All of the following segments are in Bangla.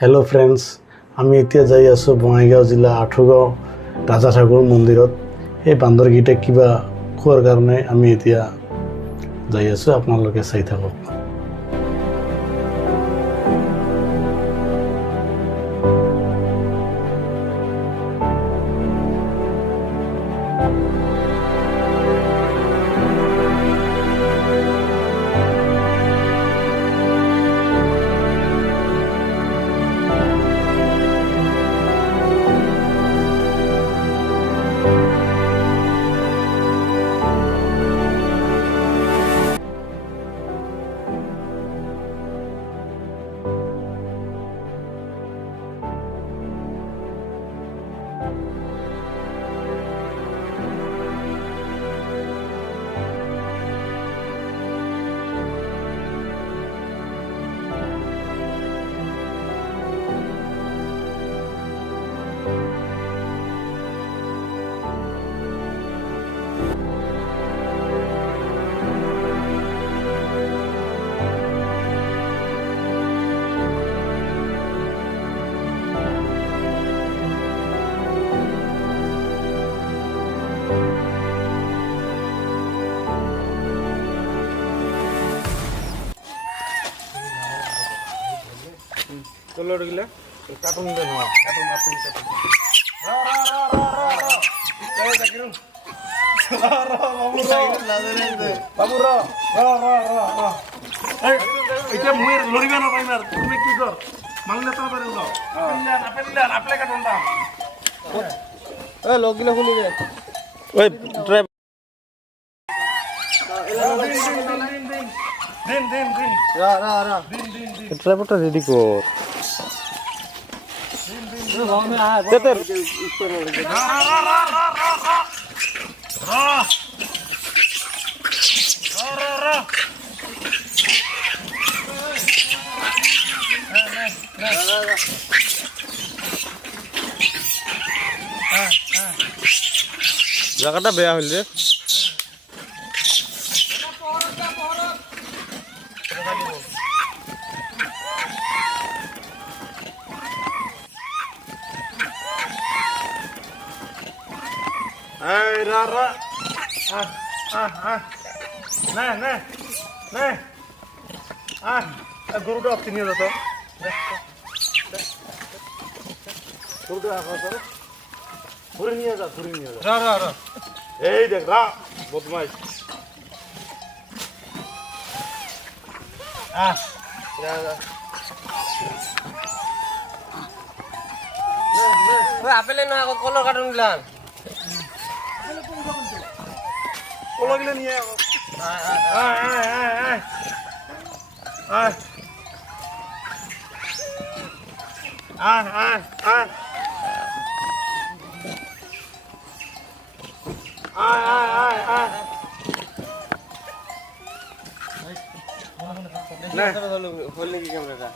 হেল্ল' ফ্ৰেণ্ডছ, আমি এতিয়া যাই আছোঁ বঙাইগাঁও জিলা আঁঠুগাঁও ৰাজা ঠাকুৰ মন্দিৰত। এই বান্দৰকেইটা কিবা খোৱাৰ কাৰণে আমি এতিয়া যাই আছোঁ, আপোনালোকে চাই থাকক। Color gila, katong din ha, katong natin katong. Baburo. এটা মুয়ের লড়িবে না পাইমার তুমি কি কর মানলে তো পারে দাও আপলে কাটন দাও এ লগিলা খুলি দে ওই ড্রাইভ দিন রা ড্রাইভারটা রেডি কর তেতের জায়গাটা বেয়া হইল রে এই রা নে গরুটা আপনি নিয়ে যেত গরুটা ঘুরে নিয়ে যা রা এই দেখ রা বদমাইশ আপেলে না কলর কাটুন দিলাম কলা গিলে নিয়ে खोलने की कैमरा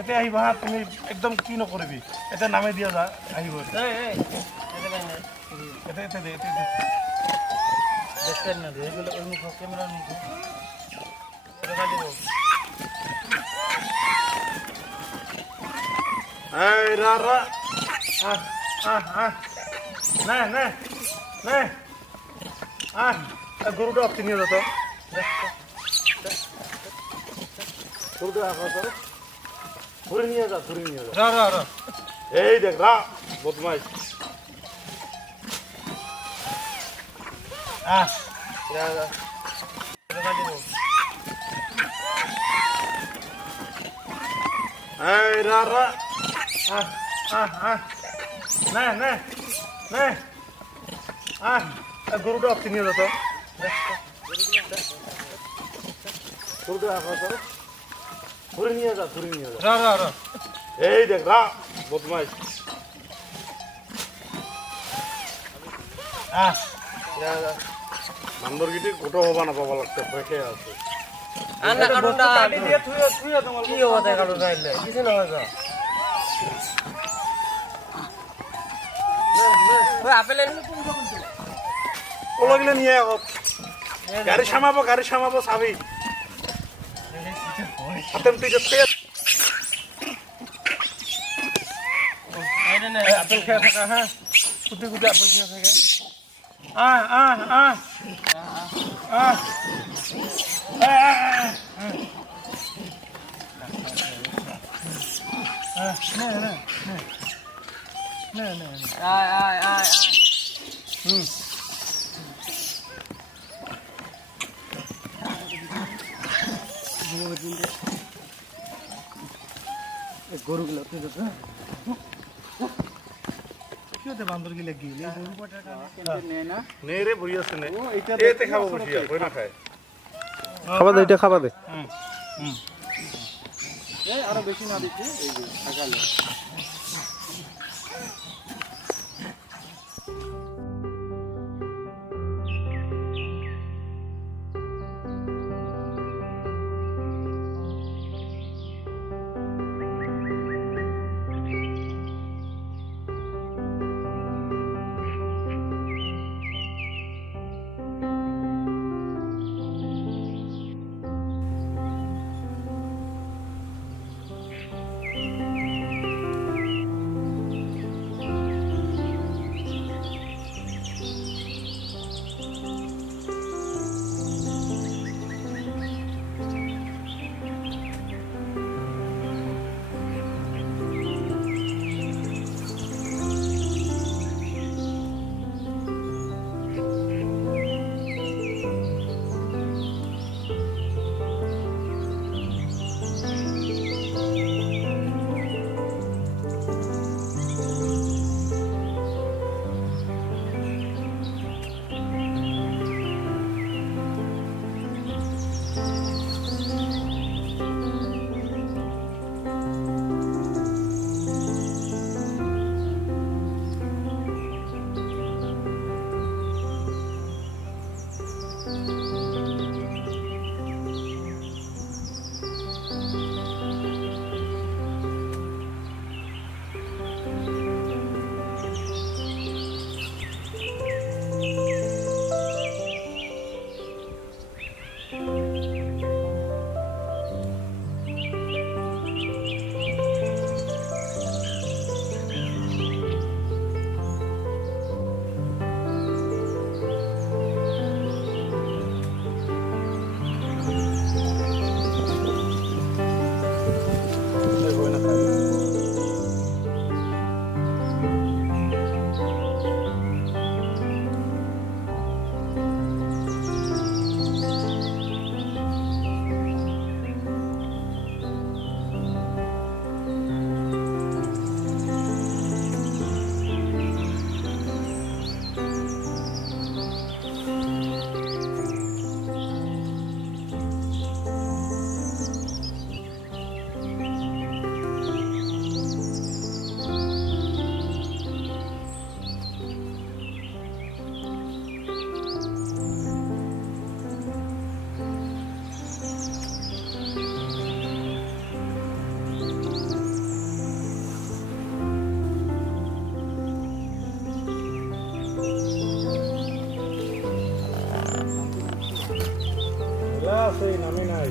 এতিয়া আহিবা হা তুমি একদম কি নকৰিবি এতিয়া নামে দিয়া যা আহিব গরুটা আপনি নিয়ে যেত গরুটা ঘুরে নিয়ে যা রা এই দেখ রা বদমাইশ এই রা গরুটা আপনি নিয়ে যেত গরুটা ঘুরে নিয়ে যা রা এই দেখ রা বদমাইশ বান্দরগিটি গোটো হবা না পাবা লাগতে পেটে আছে আনা কাটুনটা কাটি দিয়ে থুইয়া তোমার কি হওয়া দেখ কাটুন রাইলে কিছু না হয় ওই আপেলে কলা গিলে নিয়ে গাড়ি সামাবো চাবি হাতেম তুই যাচ্ছে আপেল খেয়ে থাকা হ্যাঁ কুটি কুটি আপেল খেয়ে থাকে গরুগুলো বান্দর গিলে গিয়ে রে বই আছে এতে খাবো বসিয়া বই না খায় খাবা দে এটা খাবা দে আরো বেশি না দিচ্ছি এই যে সকালে সেই নামে নাই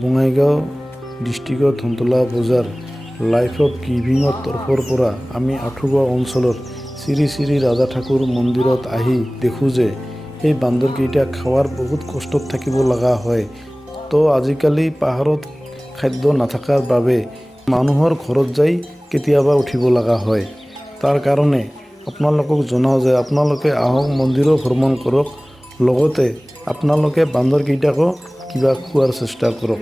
বঙাইগাঁও ডিষ্ট্ৰিক্টৰ ধনতলা বজাৰ লাইফ অফ গিভিঙৰ তৰফৰ পৰা আমি আঁঠুগাঁও অঞ্চলৰ শ্ৰী শ্ৰী ৰাজা ঠাকুৰ মন্দিৰত আহি দেখোঁ যে এই বান্দৰকেইটা খোৱাৰ বহুত কষ্টত থাকিব লগা হয়। তো আজিকালি পাহাৰত খাদ্য নাথাকাৰ বাবে মানুহৰ ঘৰত যাই কেতিয়াবা উঠিব লগা হয়। তাৰ কাৰণে আপোনালোকক জনাওঁ যে আপোনালোকে আহক, মন্দিৰো ভ্ৰমণ কৰক, লগতে আপোনালোকে বান্দৰকেইটাকো কিবা খোৱাৰ চেষ্টা কৰক।